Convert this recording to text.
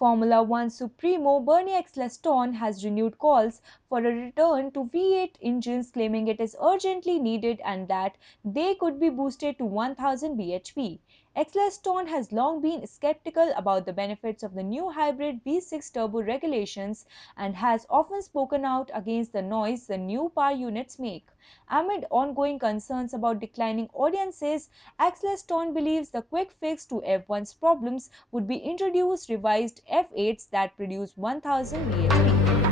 Formula One Supremo Bernie Ecclestone has renewed calls for a return to V8 engines, claiming it is urgently needed and that they could be boosted to 1000 bhp. Ecclestone has long been skeptical about the benefits of the new hybrid V6 turbo regulations and has often spoken out against the noise the new power units make. Amid ongoing concerns about declining audiences, Ecclestone believes the quick fix to F1's problems would be introduced revised F8s that produce 1000 bhp.